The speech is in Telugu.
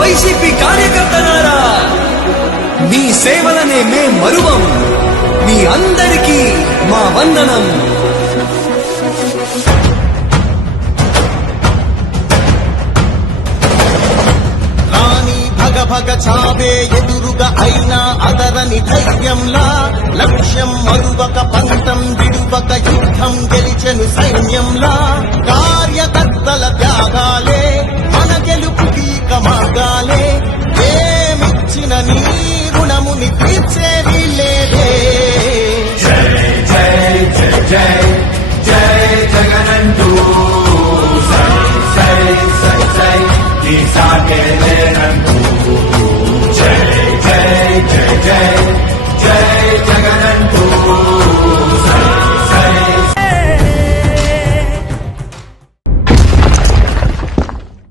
వైసీపీ కార్యకర్తలారా, మీ సేవలనే మే మరువం. మీ అందరికీ మా వందనం. భగ చావే ఎదురుగా అయినా అదరని ధైర్యంలా, లక్ష్యం మరువక పంతం విడువక యుద్ధం గెలిచెను సైన్యంలా. కార్యకర్తల త్యాగాలే మన గెలుపుకి మార్గాలే. ఏమిచ్చిన నీ రుణముని తీర్చే వీళ్ళేదే. జై జై జై జై జై జగనంటూ సై సై సై సై ఈ సాగే లేనంటూ. జై జై జై జై జై జగనంటూ